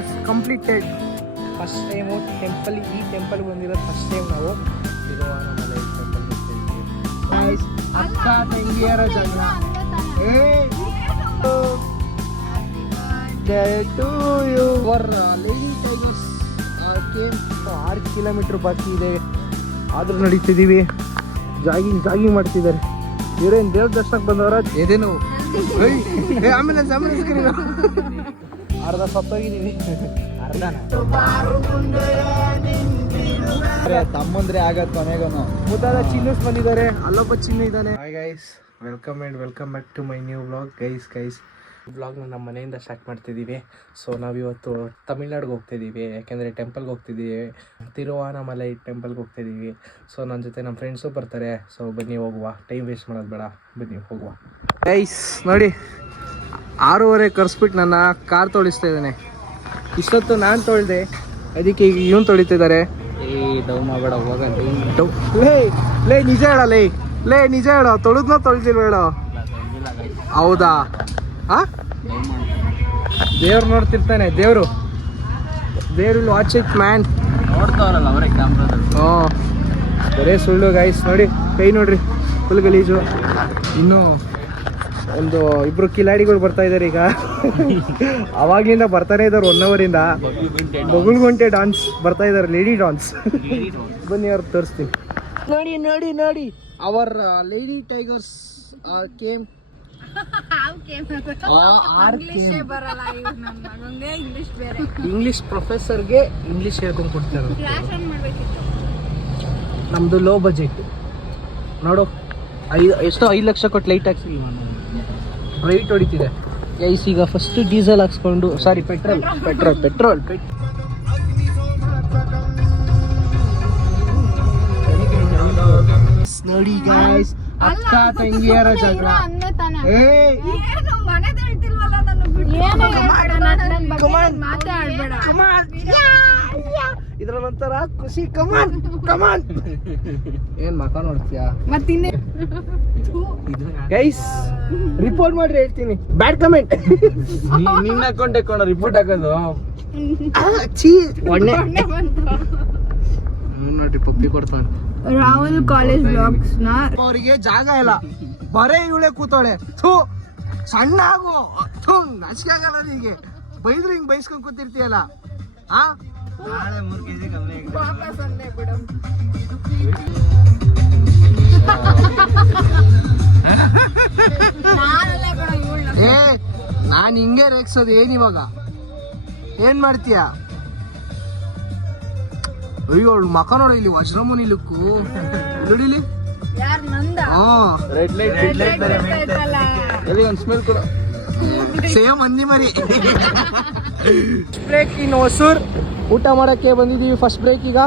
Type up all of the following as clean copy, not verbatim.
Is completed. First time ಈ temple ಬಂದಿರೋದು first time ನಾವು ತಿರುವಣ್ಣಾಮಲೈ ಟೆಂಪಲ್ ಬರ್ತಿದ್ವಿ. ಅಕ್ಕ ತಂಗಿಯರ ಜಗಳ. To you for lady tigers came. 6 kilometre ಬಾಕಿ ಇದೆ, ಆದರೂ ನಡೀತಿದ್ದೀವಿ. ಜಾಗಿಂಗ್ ಮಾಡ್ತಿದ್ದಾರೆ. ಇವರೇನು ದೇವ್ರ ದರ್ಶನಕ್ಕೆ ಬಂದವರ ಎದೇನು ಆಂಬುಲೆನ್ಸ್ ಅರ್ಧ ಸತ್ತೋಗಿದ್ದೀವಿ. ತಮ್ಮಂದ್ರೆ ಆಗತ್ ಕೊನೆಗೂ ಮುದ್ದಾದ ಚಿನ್ನಸ್ ಬಂದಿದ್ದಾರೆ. ಅಲ್ಲೊಬ್ಬ ಚಿನ್ನ ಇದ್ದಾನೆ. Hi guys, welcome back to my new vlog. Guys ವ್ಲಾಗ್ನ ನಮ್ಮ ಮನೆಯಿಂದ ಸ್ಟಾರ್ಟ್ ಮಾಡ್ತಿದ್ದೀವಿ. ಸೊ ನಾವಿವತ್ತು ತಮಿಳ್ನಾಡಿಗೆ ಹೋಗ್ತಿದ್ದೀವಿ, ಯಾಕೆಂದರೆ ಟೆಂಪಲ್ಗೆ ಹೋಗ್ತಿದ್ದೀವಿ. ತಿರುವಣ್ಣಾಮಲೈ ಟೆಂಪಲ್ಗೆ ಹೋಗ್ತಿದ್ದೀವಿ. ಸೊ ನನ್ನ ಜೊತೆ ನಮ್ಮ ಫ್ರೆಂಡ್ಸು ಬರ್ತಾರೆ. ಸೊ ಬನ್ನಿ ಹೋಗುವ, ಟೈಮ್ ವೇಸ್ಟ್ ಮಾಡೋದು ಬೇಡ, ಬನ್ನಿ ಹೋಗುವ. ಗೈಸ್ ನೋಡಿ, 6:30 ಕರ್ಸ್ಬಿಟ್ಟು ನನ್ನ ಕಾರ್ ತೊಳಿಸ್ತಾ ಇದ್ದಾನೆ. ಇಷ್ಟೊತ್ತು ನಾನು ತೊಳೆದೆ, ಅದಕ್ಕೆ ಈಗ ಇವನು ತೊಳಿತಿದ್ದಾರೆ. ಡೌ ಮಾಡಬೇಡ ಲೇ ನಿಜ ಹೇಳ, ಲೇ ನಿಜ ಹೇಳೋ, ತೊಳೆದ್ನೋ ತೊಳೆದಿಲ್ವ ಹೇಳೋ. ಹೌದಾ? ದೇವ್ರು ನೋಡ್ತಿರ್ತಾನೆ. ದೇವ್ರು ವಿಲ್ ವಾಚ್ ಇಟ್ ಮ್ಯಾನ್. ನೋಡ್ತಾವಲ್ಲ ಅವರೇ ಕ್ಯಾಮ್ರಾದಲ್ಲಿ. ಬರೇ ಸುಳ್ಳು ಗೈಸ್. ನೋಡಿ ಕೈ ನೋಡ್ರಿ, ಫುಲ್ ಗಲೀಜು. ಇನ್ನು ಒಂದು 2 ಕಿಲಾಡಿಗಳು ಬರ್ತಾ ಇದ್ದಾರೆ ಈಗ. ಅವಾಗ್ಲಿಂದ ಬರ್ತಾನೆ ಇದ್ದಾರೆ 1 ಅವರಿಂದ. ಬೊಗುಳ್ಗುಂಟೆ ಡಾನ್ಸ್ ಬರ್ತಾ ಇದ್ದಾರೆ, ಲೇಡಿ ಡಾನ್ಸ್. ಬನ್ನಿ ಅವ್ರು ತೋರಿಸ್ತೀನಿ. ನೋಡಿ our lady tigers came. English ಪ್ರೊಫೆಸರ್ಗೆ ಇಂಗ್ಲಿಷ್ ಹೇಳ್ಕೊಂಡು ಕೊಡ್ತಾರೆ. ನಮ್ದು ಲೋ ಬಜೆಟ್ ನೋಡು. 5 ಲಕ್ಷ ಕೊಟ್ಟು ಲೈಟ್ ಹಾಕ್ಸಿ ರೈಟ್ ಹೊಡಿತಿದೆ. ಗೈಸ್ ಈಗ ಫಸ್ಟ್ ಡೀಸೆಲ್ ಹಾಕ್ಸ್ಕೊಂಡು, ಸಾರಿ ಪೆಟ್ರೋಲ್ ನೋಡಿ ಗೈಸ್, ಅಕ್ಕ ತಂಗಿಯರ ಜಗಳ. ಇದ್ರ ನಂತರ ಖುಷಿ. ಕಮಾನ್ ಏನ್ ಮಕ ನೋಡ್ತೀಯಾ? ಗೈಸ್ ರಿಪೋರ್ಟ್ ಮಾಡ್ರಿ, ಹೇಳ್ತೀನಿ. Bad comment. ನಿನ್ನ ಅಕೌಂಟ್ ಹಾಕೊಂಡು ರಿಪೋರ್ಟ್ ಹಾಕೋದು. ನೋಡ್ರಿ ಪಪ್ಪಿ ಕೊಡ್ತಾನೆ. ರಾಹುಲ್ ಕಾಲೇಜ್ ಬ್ಲಾಗ್ಸ್ ನ ಅವರಿಗೆ ಜಾಗ ಇಲ್ಲ, ಬರೇ ಇವಳೆ ಕೂತಾಳೆ. ಸಣ್ಣ ಆಗು, ನಾಚಿಕೆ ಆಗಲ್ಲ ನಿಗೆ. ಬೈದ್ರೆ ಹಿಂಗ್ ಬೈಸ್ಕೊಂಡ್ ಕೂತಿರ್ತೀಯಲ್ಲ. ನಾಳೆ 3 kg ಕಮ್ಮಿ ವಾಪಸ್ ಅಂದೆ ಬಿಡು. ನಾನ್ ಹಿಂಗೆ ರೇಗ್ಸೋದು. ಏನಿವಾಗ ಏನ್ ಮಾಡ್ತೀಯ? ಅಯ್ಯೋ ಅವಳು ಮಕ ನೋಡ, ಇಲ್ಲಿ ವಜ್ರಮುನಿ ಲುಕ್ಕು ನೋಡಿಲಿ. ಒಂದು ಸ್ಮೆಲ್ ಕೂಡ ಸೇಮ್ ಅಂದಿ ಮರಿ. ಬ್ರೇಕ್ ಇನ್ ಹೊಸೂರ್. ಊಟ ಮಾಡಕ್ಕೆ ಬಂದಿದ್ದೀವಿ. ಫಸ್ಟ್ ಬ್ರೇಕ್ ಈಗ.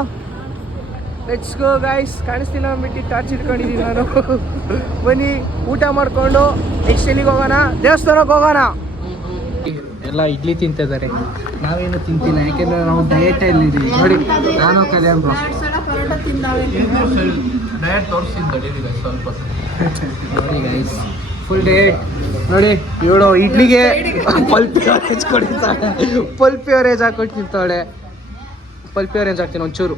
Let's go guys. ಕಾಣಿಸ್ತಿಲ್ಲ ಅಂದ್ಬಿಟ್ಟು ಟಾರ್ಚ್ ಇಟ್ಕೊಂಡಿದ್ದೀನಿ ನಾನು. ಬನ್ನಿ ಊಟ ಮಾಡ್ಕೊಂಡು ನೆಕ್ಸ್ಟ್ ಎಲ್ಲಿಗೆ ಹೋಗೋಣ? ದೇವಸ್ಥಾನಕ್ಕೆ ಹೋಗೋಣ. ಎಲ್ಲ ಇಡ್ಲಿ ತಿಂತಿದ್ದಾರೆ, ನಾವೇನು ತಿಂತಿಲ್ಲ, ಯಾಕೆಂದ್ರೆ ನಾವು ಡಯಟ್ ಅಲ್ಲಿ ಇದೀವಿ. ನೋಡಿ ನಾನು ಕಲ್ಯಾಣ್ ನೋಡಿ ಗೈಸ್, ಫುಲ್ ಡಯಟ್. ನೋಡಿ ಇವಳು ಇಡ್ಲಿಗೆ ಪಲ್ಪಿ ಆರೆಂಜ್ ಕೊಡ್ತಾಳೆ, ಪಲ್ಪಿ ಆರೆಂಜ್ ಹಾಕೊಂಡು ತಿಂತಾಳೆ. ಪಲ್ಪಿ ಆರೆಂಜ್ ಹಾಕ್ತೀನಿ ಒಂಚೂರು.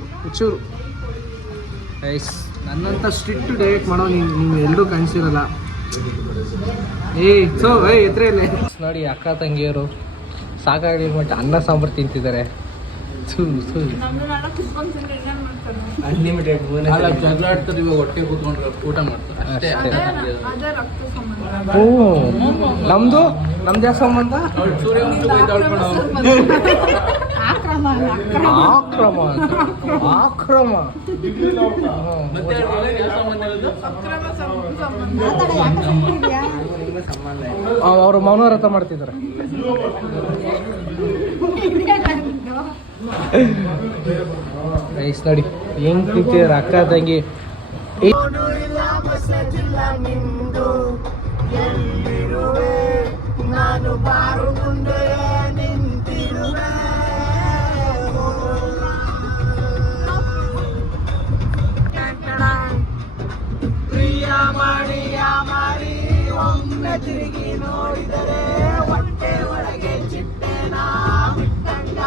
ಗೈಸ್ ನನ್ನಂತ ಸ್ಟ್ರಿಕ್ಟ್ ಡಯಟ್ ಮಾಡೋ ನೀವು ಎಲ್ಲರೂ ಕಾಣಿಸಿರಲ್ಲ. ಎತ್ರ ಇಲ್ಲ. ನೋಡಿ ಅಕ್ಕ ತಂಗಿಯರು ಸಾಕಾಗಿ ಮಟ್ಟ ಅನ್ನ ಸಾಂಬಾರು ತಿಂತಿದ್ದಾರೆ. ಅನ್ಲಿಮಿಟೆಡ್ ಜಗಳ ಆಡ್ತಾರೆ. ಇವಾಗ ಹೊಟ್ಟೆ ಕೂತ್ಕೊಂಡ್ರೆ ಊಟ ಮಾಡ್ತಾರೆ. ಓ ನಮ್ದು ಯಾವ ಸಂಬಂಧ? ಆಕ್ರಮ. ಅವರು ಮೌನವ್ರತ ಮಾಡ್ತಿದ್ದಾರೆ. ರೈಸ್ ನೋಡಿ ಹೆಂಗ್ ತಿಂತಿದಾರೆ ಅಕ್ಕ ತಂಗಿ. ನಾನು ಬಾರು ಮುಂದೆ ನಿಂತಿರುವೆ. ಪ್ರಿಯ ಮಾಡಿ ಒಮ್ಮೆ ತಿರುಗಿ ನೋಡಿದರೆ ಹೊಟ್ಟೆ ಒಳಗೆ ಚಿಟ್ಟೆನ ಬಿಟ್ಟಂಗ.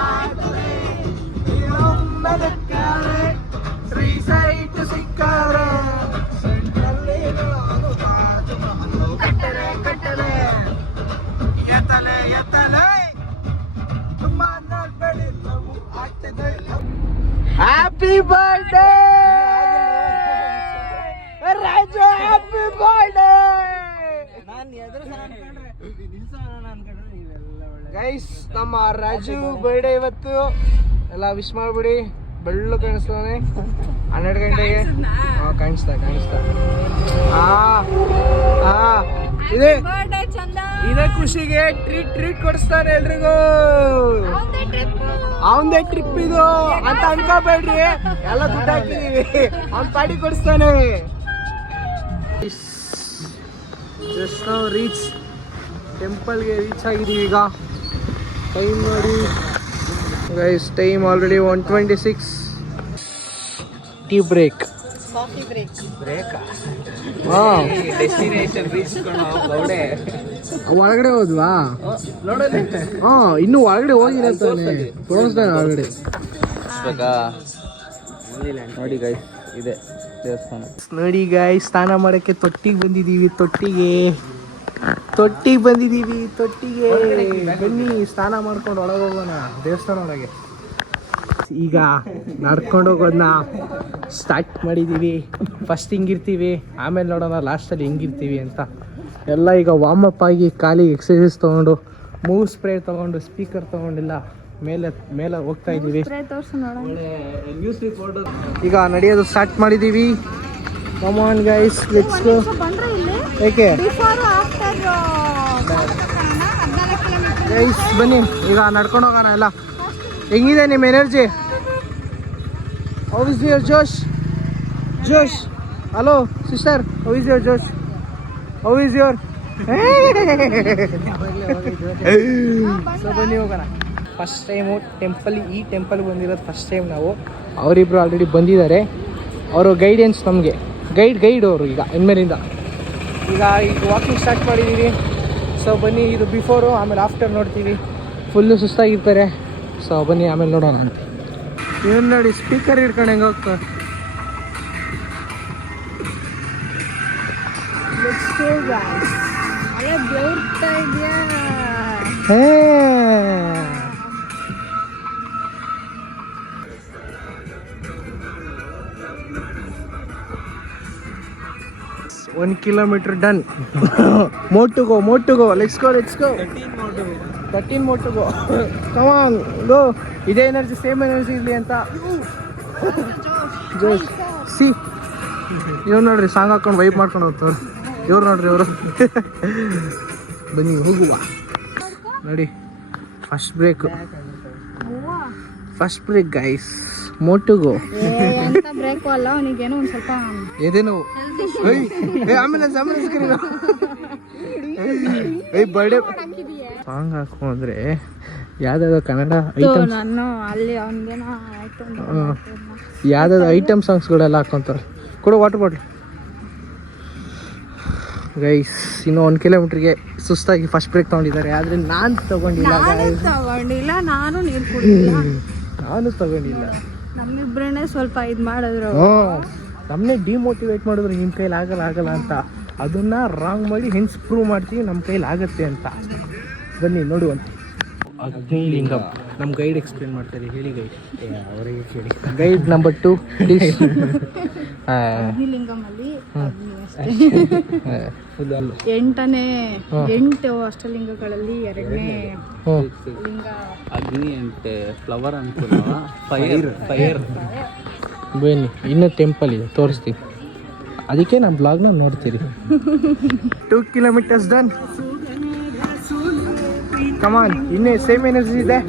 Happy birthday Raju, happy birthday. Guys, ನಮ್ಮ ರಾಜು ಬರ್ಡೇ ಇವತ್ತು. ಎಲ್ಲ ವಿಶ್ ಮಾಡ್ಬಿಡಿ. ಬೆಳ್ಳು ಕಾಣಿಸ್ತಾನೆ 12 ಗಂಟೆಗೆ. ಕಾಣಿಸ್ತಾ ಇದೇ ಖುಷಿಗೆ ಟ್ರೀಟ್ ಕೊಡಿಸ್ತಾನೆ ಎಲ್ರಿಗೂ. ಅವಂದೇ ಟ್ರಿಪ್ ಇದು ಅಂತ ಅನ್ಕೋಬೇಡ್ರಿ, ಎಲ್ಲ ದುಡ್ಡು ಹಾಕಿದೀವಿ. ಅವ್ನ್ ಪಾರ್ಟಿ ಕೊಡಿಸ್ತಾನೆ. ಜಸ್ಟ್ ನಾವು ಟೆಂಪಲ್ಗೆ ರೀಚ್ ಆಗಿದ್ದೀವಿ ಈಗ. ಟೈಮ್ ನೋಡಿ guys, time already 1:26. Tea break. ಒಳಗಡೆ ಹೋದ್ವಾ? ಇನ್ನು ಒಳಗಡೆ ಹೋಗಿಲ್ಲ ತಾನೆ, ತೋರಿಸ್ತಾನೆ ಒಳಗಡೆ. ನೋಡಿ ಗೈಸ್, ಇದೆ ದೇವಸ್ಥಾನ. ನೋಡಿ ಗೈಸ್, ಸ್ನಾನ ಮಾಡಕ್ಕೆ ತೊಟ್ಟಿಗೆ ಬಂದಿದ್ದೀವಿ. ಬನ್ನಿ ಸ್ನಾನ ಮಾಡ್ಕೊಂಡು ಒಳಗೆ ಹೋಗೋಣ ದೇವಸ್ಥಾನ ಒಳಗೆ. ಈಗ ನಡ್ಕೊಂಡು ಹೋಗೋದನ್ನ ಸ್ಟಾರ್ಟ್ ಮಾಡಿದ್ದೀವಿ. ಫಸ್ಟ್ ಹಿಂಗಿರ್ತೀವಿ, ಆಮೇಲೆ ನೋಡೋಣ ಲಾಸ್ಟಲ್ಲಿ ಹೆಂಗಿರ್ತೀವಿ ಅಂತ. ಎಲ್ಲ ಈಗ ವಾರ್ಮಪ್ ಆಗಿ ಕಾಲಿಗೆ ಎಕ್ಸಸೈಸ್ ತೊಗೊಂಡು, ಮೂವ್ ಸ್ಪ್ರೇ ತೊಗೊಂಡು, ಸ್ಪೀಕರ್ ತೊಗೊಂಡಿಲ್ಲ ಮೇಲೆ ಹೋಗ್ತಾ ಇದ್ದೀವಿ. ಈಗ ನಡೆಯೋದು ಸ್ಟಾರ್ಟ್ ಮಾಡಿದ್ದೀವಿ. Come on guys, let's go. ಏಕೆ ಗೈಸ್ ಬನ್ನಿ ಈಗ ನಡ್ಕೊಂಡು ಹೋಗೋಣ. ಎಲ್ಲ ಹೆಂಗಿದೆ ನಿಮ್ಮ energy? How is your Josh? Hello sister, how is your Josh? How is your? So ಬನ್ನಿ ಹೋಗೋಣ. ಫಸ್ಟ್ ಟೈಮು ಈ ಟೆಂಪಲ್ ಬಂದಿರೋದು ಫಸ್ಟ್ ಟೈಮ್ ನಾವು. ಅವರಿಬ್ರು ಆಲ್ರೆಡಿ ಬಂದಿದ್ದಾರೆ. ಅವರು ಗೈಡೆನ್ಸ್ ನಮಗೆ ಗೈಡ್ ಅವರು ಈಗ ಇನ್ಮೇಲಿಂದ. ಈಗ ವಾಕಿಂಗ್ ಸ್ಟಾರ್ಟ್ ಮಾಡಿದ್ದೀವಿ. ಸೊ ಬನ್ನಿ, ಇದು ಬಿಫೋರು, ಆಮೇಲೆ ಆಫ್ಟರ್ ನೋಡ್ತೀವಿ. ಫುಲ್ಲು ಸುಸ್ತಾಗಿರ್ತಾರೆ. ಸೊ ಬನ್ನಿ ಆಮೇಲೆ ನೋಡೋಣ ಅಂತ. ಇವನು ನೋಡಿ ಸ್ಪೀಕರ್ ಹಿಡ್ಕೊಂಡು ಹೆಂಗೆ ಹೋಗ್ತಾರೆ. ಹೇ 1 kilometer done. More to go. Let's go. 13 more to go. Come on, go. Iದೇ ಎನರ್ಜಿ, ಸೇಮ್ ಎನರ್ಜಿ ಇರಲಿ ಅಂತ. ಜೋಶ್ ಸಿ ಇವ್ರು ನೋಡ್ರಿ, ಸಾಂಗ್ ಹಾಕೊಂಡು ವೈಪ್ ಮಾಡ್ಕೊಂಡು ಹೋಗ್ತಾರೆ. ಇವ್ರು ನೋಡ್ರಿ, ಇವರು. ಬನ್ನಿ ಹೋಗುವ. ನೋಡಿ ಫಸ್ಟ್ ಬ್ರೇಕ್ ಗೈಸ್. ಮೋಟುಗೋ ಬ್ರೇಕ್ ಅಲ್ಲ, ಅವನಿಗೇನೋ ಒಂದು ಸ್ವಲ್ಪ ಏನೇನು ಆಂಬುಲೆನ್ಸ್ ಕರೀನೋ. ಬರ್ಡೇ ಸಾಂಗ್ ಹಾಕು ಅಂದ್ರೆ ಯಾವ್ದಾದ್ರು ಕನ್ನಡ ಐಟಮ್, ಯಾವ್ದಾದ್ರು ಐಟಮ್ ಸಾಂಗ್ಸ್ಗಳೆಲ್ಲ ಹಾಕೊಂತಾರೆ. ಕೊಡು ವಾಟರ್ ಬಾಟ್ಲ್. ಗೈಸ್, ಇನ್ನು 1 kilometerಗೆ ಸುಸ್ತಾಗಿ ಫಸ್ಟ್ ಬ್ರೇಕ್ ತೊಗೊಂಡಿದ್ದಾರೆ. ಆದರೆ ನಾನು ತಗೊಂಡಿಲ್ಲ. ನಾನು ನೀರು ಕುಡಿಲ್ಲ. ನಾನು ತಗೊಂಡಿಲ್ಲ. ನಮ್ಮಿಬ್ರನ್ನೇ ಸ್ವಲ್ಪ ಇದು ಮಾಡಿದ್ರು, ನಮ್ಮನ್ನೇ ಡಿಮೋಟಿವೇಟ್ ಮಾಡಿದ್ರು. ನಿಮ್ಮ ಕೈಲಿ ಆಗಲ್ಲ ಅಂತ. ಅದನ್ನ ರಾಂಗ್ ಮಾಡಿ ಹೆಂಗ್ಸ್ ಪ್ರೂವ್ ಮಾಡ್ತೀವಿ ನಮ್ಮ ಕೈಲಿ ಆಗತ್ತೆ ಅಂತ. ಬನ್ನಿ ನೋಡುವಂತ. ಅಗ್ನಿಲಿಂಗಂ ನಮ್ಮ ಗೈಡ್ ಎಕ್ಸ್ಪ್ಲೇನ್ ಮಾಡ್ತಾರೆ. ಹೇಳಿ ಗೈಡ್. ಅವರಿಗೆ ಕೇಳಿ. Guide number 2 please. ಅಗ್ನಿಲಿಂಗಮಲ್ಲಿ 8 ಅಷ್ಟಲಿಂಗಗಳಲ್ಲಿ 2ನೇ ಲಿಂಗ ಅಗ್ನಿ ಅಂತೆ, ಫ್ಲವರ್ ಅಂತ, ಫೈರ್. ಬನ್ನಿ, ಇನ್ನೂ ಟೆಂಪಲ್ ಇದೆ, ತೋರಿಸ್ತೀವಿ. ಅದಕ್ಕೆ ನಮ್ಮ ಬ್ಲಾಗ್ನ ನೋಡ್ತೀರಿ. 2 kilometers ಡನ್. ಕಮಾನ್, ಇನ್ನೇ ಸೇಮ್ ಎನರ್ಜಿ ಇದೆ.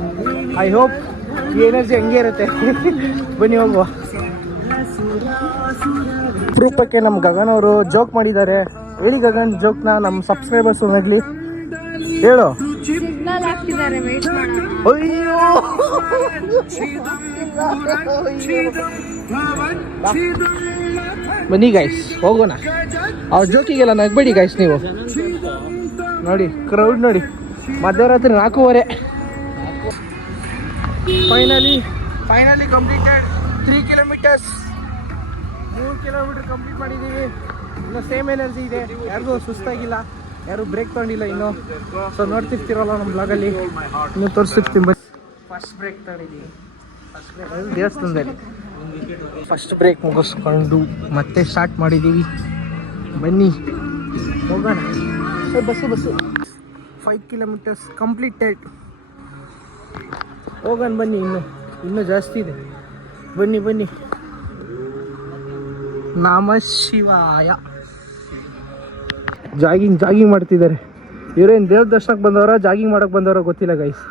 ಐ ಹೋಪ್ ಈ ಎನರ್ಜಿ ಹಂಗೆ ಇರುತ್ತೆ. ಬನ್ನಿ ಹೋಗುವ. ರೂಪಕ್ಕೆ ನಮ್ಮ ಗಗನ್ ಅವರು ಜೋಕ್ ಮಾಡಿದ್ದಾರೆ. ಹೇಳಿ ಗಗನ್, ಜೋಕ್ನ ನಮ್ಮ ಸಬ್ಸ್ಕ್ರೈಬರ್ಸ್ ನಗಲಿ ಹೇಳು. ಸಿಗ್ನಲ್ ಹಾಕ್ತಿದ್ದಾರೆ, ವೇಟ್ ಮಾಡೋಣ. ಅಯ್ಯೋ ಬನ್ನಿ ಗೈಸ್, ಹೋಗೋಣ. ಅವ್ರ ಜೋಕಿಗೆಲ್ಲ ನಗ್ಬೇಡಿ ಗೈಸ್ ನೀವು. ನೋಡಿ ಕ್ರೌಡ್ ನೋಡಿ, ಮಧ್ಯರಾತ್ರಿ 4:15. Finally completed 3 kilometers. 3 kilometer complete ಮಾಡಿದ್ದೀವಿ. ಇನ್ನು ಸೇಮ್ ಎನರ್ಜಿ ಇದೆ, ಯಾರಿಗೂ ಸುಸ್ತಾಗಿಲ್ಲ, ಯಾರು ಬ್ರೇಕ್ ತಗೊಂಡಿಲ್ಲ ಇನ್ನು. ಸೊ ನೋಡ್ತಿರ್ತೀರಲ್ಲ ನಮ್ಮ ಬ್ಲಾಗಲ್ಲಿ, ಇನ್ನೂ ತೋರಿಸ್ತಿರ್ತೀನಿ. ಫಸ್ಟ್ ಬ್ರೇಕ್ ತಗೊಂಡಿದ್ದೀವಿ. ದೇವಸ್ಥಾನದಲ್ಲಿ ಫಸ್ಟ್ ಬ್ರೇಕ್ ಮುಗಿಸ್ಕೊಂಡು ಮತ್ತೆ ಸ್ಟಾರ್ಟ್ ಮಾಡಿದ್ದೀವಿ. ಬನ್ನಿ ಹೋಗೋಣ. Bus 5 kilometres completed. ಹೋಗೋಣ ಬನ್ನಿ, ಇನ್ನೂ ಜಾಸ್ತಿ ಇದೆ. ಬನ್ನಿ ನಮ ಶಿವಾಯ. ಜಾಗಿಂಗ್ ಮಾಡ್ತಿದ್ದಾರೆ. ಇವರೇನು ದೇವ್ರ ದರ್ಶನಕ್ಕೆ ಬಂದವರ ಜಾಗಿಂಗ್ ಮಾಡೋಕ್ಕೆ ಬಂದವರ ಗೊತ್ತಿಲ್ಲ ಗೈಸ್.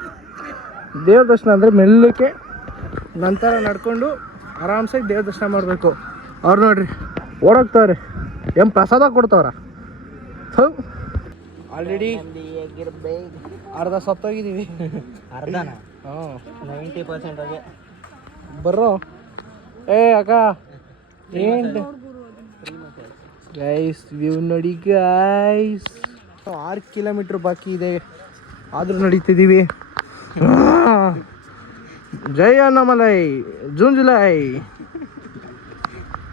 ದೇವ್ರ ದರ್ಶನ ಅಂದರೆ ಮೆಲ್ಲಕ್ಕೆ ನಂತರ ನಡ್ಕೊಂಡು ಆರಾಮ್ಸೆ ದೇವ್ರ ದರ್ಶನ ಮಾಡಬೇಕು. ಅವ್ರು ನೋಡ್ರಿ ಓಡೋಗ್ತವ್ರೆ, ಪ್ರಸಾದ ಕೊಡ್ತವ್ರ. ಆಲ್ರೆಡಿ ಅರ್ಧ ಸತ್ತೋಗಿದ್ದೀವಿ. ಅರ್ಧನ ಹಾಂ 90% ಬರ್ರೋ. ಅಕ್ಕ ಏನು ಗೈಸ್ ವ್ಯೂ ನೋಡಿ ಗೈಸ್. 6 ಕಿಲೋಮೀಟ್ರ್ ಬಾಕಿ ಇದೆ, ಆದರೂ ನಡೀತಿದ್ದೀವಿ. ಜೈ ಅನ್ನಮಲೈ, ಜೂನ್ ಜುಲೈ.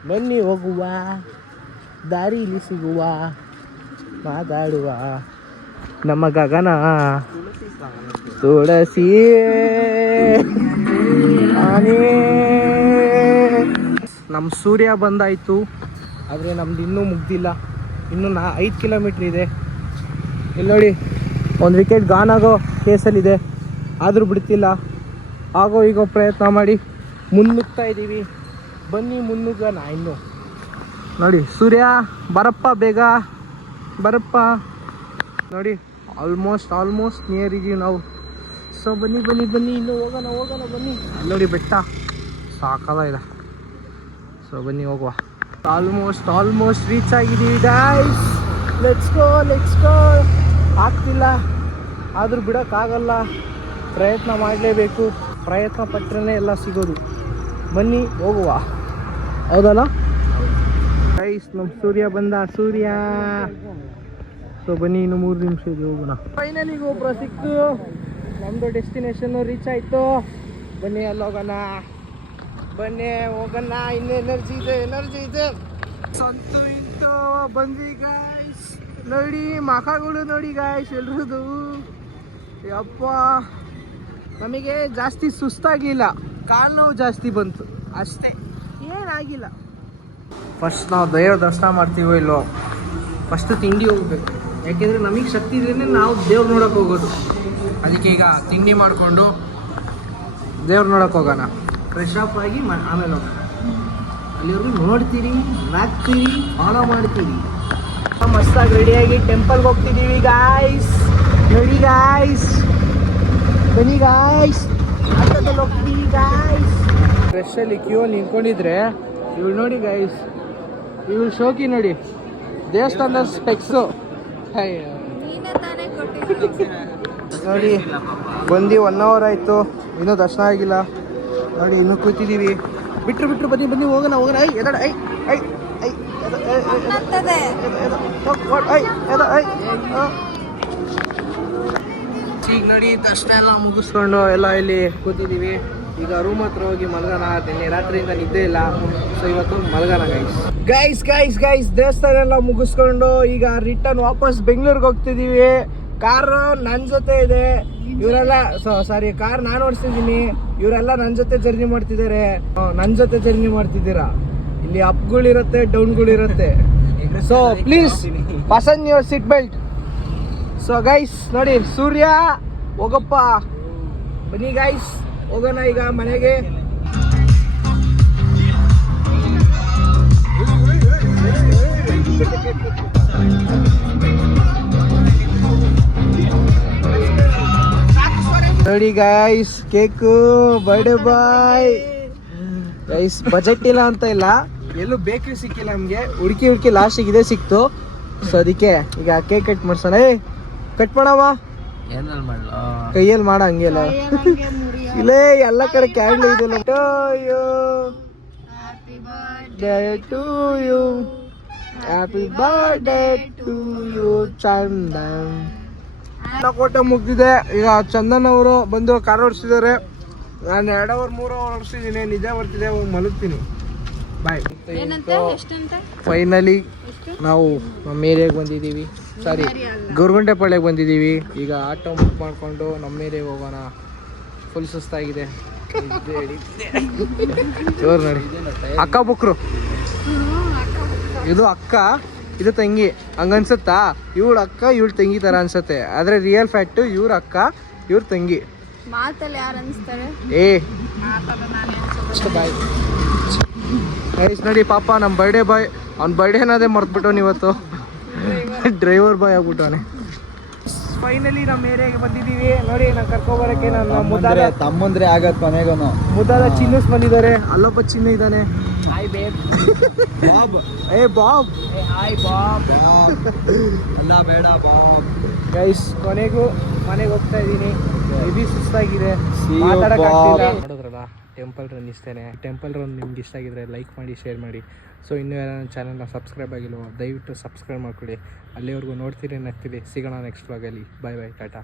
ಬನ್ನಿ ಹೋಗುವ, ದಾರಿಲಿ ಸಿಗುವ, ಮಾತಾಡುವ ನಮ್ಮ ಗಗನ ತುಳಸಿ ಆನೆ. ನಮ್ಮ ಸೂರ್ಯ ಬಂದಾಯಿತು, ಆದರೆ ನಮ್ದು ಇನ್ನೂ ಮುಗ್ದಿಲ್ಲ. ಇನ್ನೂ 5 ಕಿಲೋಮೀಟ್ರ್ ಇದೆ. ಇಲ್ಲಿ ನೋಡಿ, ಒಂದು ವಿಕೆಟ್ ಗಾನ್ ಆಗೋ ಕೇಸಲ್ಲಿದೆ, ಆದರೂ ಬಿಡ್ತಿಲ್ಲ. ಆಗೋ ಈಗೋ ಪ್ರಯತ್ನ ಮಾಡಿ ಮುನ್ನುಗ್ತಾ ಇದ್ದೀವಿ. ಬನ್ನಿ ಮುನ್ನುಗ್ಗೋಣ. ಇನ್ನು ನೋಡಿ ಸೂರ್ಯ ಬರಪ್ಪ, ಬೇಗ ಬರಪ್ಪ. ನೋಡಿ ಆಲ್ಮೋಸ್ಟ್ ನಿಯರ್ ಇದೀವಿ ನಾವು. ಸೊ ಬನ್ನಿ ಇನ್ನು ಹೋಗೋಣ ಬನ್ನಿ. ಅಲ್ಲಿ ನೋಡಿ ಬೆಟ್ಟ ಸಾಕಾದ ಇದೆ. ಸೊ ಬನ್ನಿ ಹೋಗುವ. ಆಲ್ಮೋಸ್ಟ್ ರೀಚ್ ಆಗಿದ್ದೀವಿ ಗೈಸ್. Let's go. ಆಗ್ತಿಲ್ಲ, ಆದರೂ ಬಿಡೋಕ್ಕಾಗಲ್ಲ. ಪ್ರಯತ್ನ ಮಾಡಲೇಬೇಕು. ಪ್ರಯತ್ನ ಪಟ್ಟರೆ ಎಲ್ಲ ಸಿಗೋದು. ಬನ್ನಿ ಹೋಗುವ, ಹೌದಲ್ಲ ಗೈಸ್? ನಮ್ಮ ಸೂರ್ಯ ಬಂದ. ಸೊ ಬನ್ನಿ, ಇನ್ನು 3 ನಿಮಿಷ ಇದೆ, ಹೋಗೋಣ. ಫೈನಲಿ ಗೋಪುರ ಸಿಕ್ತು. ನಮ್ಮದು ಡೆಸ್ಟಿನೇಷನ್ನು ರೀಚ್ ಆಯಿತು. ಬನ್ನಿ ಅಲ್ಲಿ ಹೋಗೋಣ. ಇನ್ನು ಎನರ್ಜಿ ಇದೆ. ಸಂತು ಇಂತು ಬಂದ್ವಿ ಗಾಯ್ಸ್. ನೋಡಿ ಮಖಗಳು ನೋಡಿ ಗಾಯ್ಸ್ ಎಲ್ರದು. ಯಪ್ಪ, ನಮಗೆ ಜಾಸ್ತಿ ಸುಸ್ತಾಗಿಲ್ಲ, ಕಾಲು ನೋವು ಜಾಸ್ತಿ ಬಂತು ಅಷ್ಟೇ, ಏನಾಗಿಲ್ಲ. ಫಸ್ಟ್ ನಾವು ದೇವ್ರ ದರ್ಶನ ಮಾಡ್ತೀವೋ ಇಲ್ಲೋ, ಫಸ್ಟ್ ತಿಂಡಿ ಹೋಗ್ಬೇಕು. ಯಾಕೆಂದರೆ ನಮಗೆ ಶಕ್ತಿ ಇದ್ರೇ ನಾವು ದೇವ್ರು ನೋಡೋಕೆ ಹೋಗೋದು. ಅದಕ್ಕೆ ಈಗ ತಿಂಡಿ ಮಾಡಿಕೊಂಡು ದೇವ್ರು ನೋಡೋಕೆ ಹೋಗೋಣ. ಫ್ರೆಶ್ ಅಪ್ ಆಗಿ ಆಮೇಲೆ ಹೋಗೋಣ. ಅಲ್ಲಿವರೆಗೂ ನೋಡ್ತೀರಿ, ನಾಗ್ತೀರಿ, ಫಾಲೋ ಮಾಡ್ತೀರಿ. ಮಸ್ತಾಗಿ ರೆಡಿಯಾಗಿ ಟೆಂಪಲ್ಗೆ ಹೋಗ್ತಿದ್ದೀವಿ ಗಾಯ್ಸ್. ನೋಡಿ ಗಾಯ್ಸ್, ಬನ್ನಿ ಗಾಯ್ಸ್, ಆಟೋದಲ್ಲಿ ಹೋಗ್ತೀವಿ ಗಾಯ್ಸ್. ಫ್ರೆಶಲ್ಲಿ ಕ್ಯೂಲ್ಲಿ ನಿಂತ್ಕೊಂಡಿದ್ರೆ ಇವಳು ನೋಡಿ ಗಾಯ್ಸ್, ಇವಳು ಶೋಕಿ ನೋಡಿ, ದೇವಸ್ಥಾನದ ಸ್ಪೆಕ್ಸು. ನೋಡಿ ಬಂದು 1 hour ಆಯಿತು, ಇನ್ನೂ ದರ್ಶನ ಆಗಿಲ್ಲ. ನೋಡಿ ಇನ್ನೂ ಕೂತಿದ್ದೀವಿ. ಬಿಟ್ರು ಬನ್ನಿ ಹೋಗೋಣ. ಈಗ ನೋಡಿ ದರ್ಶನ ಎಲ್ಲ ಮುಗಿಸ್ಕೊಂಡು ಎಲ್ಲ ಇಲ್ಲಿ ಕೂತಿದ್ದೀವಿ. ಈಗ ರೂಮ್ ಹತ್ರ ಹೋಗಿ ಮಲಗೋಣ. ನಿನ್ನೆ ರಾತ್ರಿಯಿಂದ ನಿದ್ದೆ ಇಲ್ಲ, ಸೊ ಇವತ್ತು ಮಲಗೋಣ ಗೈಸ್. ದೇವಸ್ಥಾನ ಎಲ್ಲ ಮುಗಿಸ್ಕೊಂಡು ಈಗ ರಿಟರ್ನ್ ವಾಪಸ್ ಬೆಂಗಳೂರಿಗೆ ಹೋಗ್ತಿದ್ದೀವಿ. ಕಾರು ನನ್ನ ಜೊತೆ ಇದೆ, ಇವರೆಲ್ಲ ಕಾರ್ ನಾನು ಓಡಿಸ್ತಿದ್ದೀನಿ, ಇವರೆಲ್ಲ ನನ್ನ ಜೊತೆ ಜರ್ನಿ ಮಾಡ್ತಿದ್ದಾರೆ. ನನ್ನ ಜೊತೆ ಜರ್ನಿ ಮಾಡ್ತಿದ್ದೀರಾ. ಇಲ್ಲಿ ಅಪ್ಗಳಿರುತ್ತೆ, ಡೌನ್ಗಳಿರುತ್ತೆ. So please fasten your seat belt. So guys ನೋಡಿ, ಸೂರ್ಯ ಹೋಗಪ್ಪ. ಬನ್ನಿ ಗೈಸ್, ಹೋಗೋಣ ಈಗ ಮನೆಗೆ. ನೋಡಿ guys, cake, birthday boy guys. Budget ಇಲ್ಲ ಅಂತ ಇಲ್ಲ, ಎಲ್ಲೂ ಬೇಕ್ರಿ ಸಿಕ್ಕಿಲ್ಲ ನಮಗೆ. ಹುಡುಕಿ ಲಾಸ್ಟಿಗೆ ಸಿಕ್ತು. ಸೊ ಅದಕ್ಕೆ ಈಗ ಕೇಕ್ ಕಟ್ ಮಾಡ್ಸೋಣ. ಕಟ್ ಮಾಡವ, ಕೈಯಲ್ಲಿ ಮಾಡ ಹಂಗೆಲ್ಲ. ಇಲ್ಲೇ ಎಲ್ಲ ಕಡೆ ಕ್ಯಾಂಡ್ಲ್ ಇದೆಲ್ಲ. Happy birthday to you Chandan. ಕೋಟೆ ಮುಗ್ದಿದೆ. ಈಗ ಚಂದನ್ ಅವರು ಬಂದು ಕಾರ್ ಓಡಿಸಿದ್ದಾರೆ. ನಾನು 2 hour 3 hour ಓಡಿಸಿದ್ದೀನಿ. ನಿಜ ಬರ್ತಿದೆ, ಹೋಗಿ ಮಲಗ್ತೀನಿ. ಬಾಯ್. ಫೈನಲಿ ನಾವು ನಮ್ಮ ಏರಿಯಾಗೆ ಬಂದಿದ್ದೀವಿ. ಗೊರಗುಂಟೆಪಾಳ್ಯಕ್ಕೆ ಬಂದಿದ್ದೀವಿ. ಈಗ ಆಟೋ ಬುಕ್ ಮಾಡಿಕೊಂಡು ನಮ್ಮ ಏರಿಯಾಗೆ ಹೋಗೋಣ. ಫುಲ್ ಸುಸ್ತಾಗಿದೆ. ಇವ್ರು ನೋಡಿ ಅಕ್ಕ ಬುಕ್ರು, ಇದು ಅಕ್ಕ ಇದು ತಂಗಿ ಹಂಗನ್ಸುತ್ತಾ? ಇವಳು ಅಕ್ಕ ಇವಳು ತಂಗಿ ಥರ ಅನ್ಸುತ್ತೆ, ಆದರೆ ರಿಯಲ್ ಫ್ಯಾಕ್ಟು ಇವ್ರ ಅಕ್ಕ ಇವ್ರ ತಂಗಿ. ಮಾತಲ್ಲಿ ಯಾರು ಅನಿಸ್ತಾರೆ? ಬಾಯ್ ಗೈಸ್ ನೋಡಿ ಪಾಪ ನಮ್ಮ ಬರ್ಡೇ ಬಾಯ್, ಅವ್ನ ಬರ್ಡೇನಾದೇ ಮರ್ತ್ಬಿಟ್ಟವನು ಇವತ್ತು. ಡ್ರೈವರ್ ಬಾಯ್ ಆಗ್ಬಿಟ್ಟವನೆ. ಫೈನಲಿ ನಮ್ಮ ಏರಿಯಾಗೆ ಬಂದಿದ್ದೀವಿ ನೋಡಿ. ನಾನು ಕರ್ಕೊಬರಕ್ಕೆ ನನ್ನ ಮುದ್ದಾದ ತಮ್ಮಂದ್ರೆ ಆಗತ್ ಕೊನೆಗೂ ಮುದ್ದಾದ ಚಿನ್ನಸ್ ಬಂದಿದ್ದಾರೆ. ಅಲ್ಲೊಬ್ಬ ಚಿನ್ನು ಇದ್ದಾನೆ. Hi babe. ಬಾಬ್ ಏ ಬಾಬ್. Hi Bob. ಅಲ್ಲ ಬೇಡ ಬಾಬ್. ಗೈಸ್ ಕೊನೆಗೂ ಮನೆಗೆ ಹೋಗ್ತಾ ಇದ್ದೀನಿ. ಹೆವಿ ಸುಸ್ತಾಗಿದೆ, See you, ಮಾತಾಡೋಕ್ಕಾಗ್ತಿಲ್ಲ. Bob. ನೋಡಿದ್ರಲ್ಲ ಟೆಂಪಲ್ ರನ್ ಇಷ್ಟೇನೆ. ಟೆಂಪಲ್ ರನ್ ನಿಮ್ಗೆ ಇಷ್ಟ ಆಗಿದ್ರೆ ಲೈಕ್ ಮಾಡಿ, ಶೇರ್ ಮಾಡಿ. ಸೊ ಇನ್ನೂ ಯಾರು ನನ್ನ ಚಾನಲ್ನ ಸಬ್ಸ್ಕ್ರೈಬ್ ಆಗಿಲ್ವೋ ದಯವಿಟ್ಟು ಸಬ್ಸ್ಕ್ರೈಬ್ ಮಾಡ್ಕೊಳ್ಳಿ. ಅಲ್ಲಿವರೆಗೂ ನೋಡ್ತೀರಿ ನಗ್ತೀರಿ. ಸಿಗೋಣ ನೆಕ್ಸ್ಟ್ ವ್ಲಾಗಲ್ಲಿ. ಬಾಯ್ ಬಾಯ್, ಟಾಟಾ.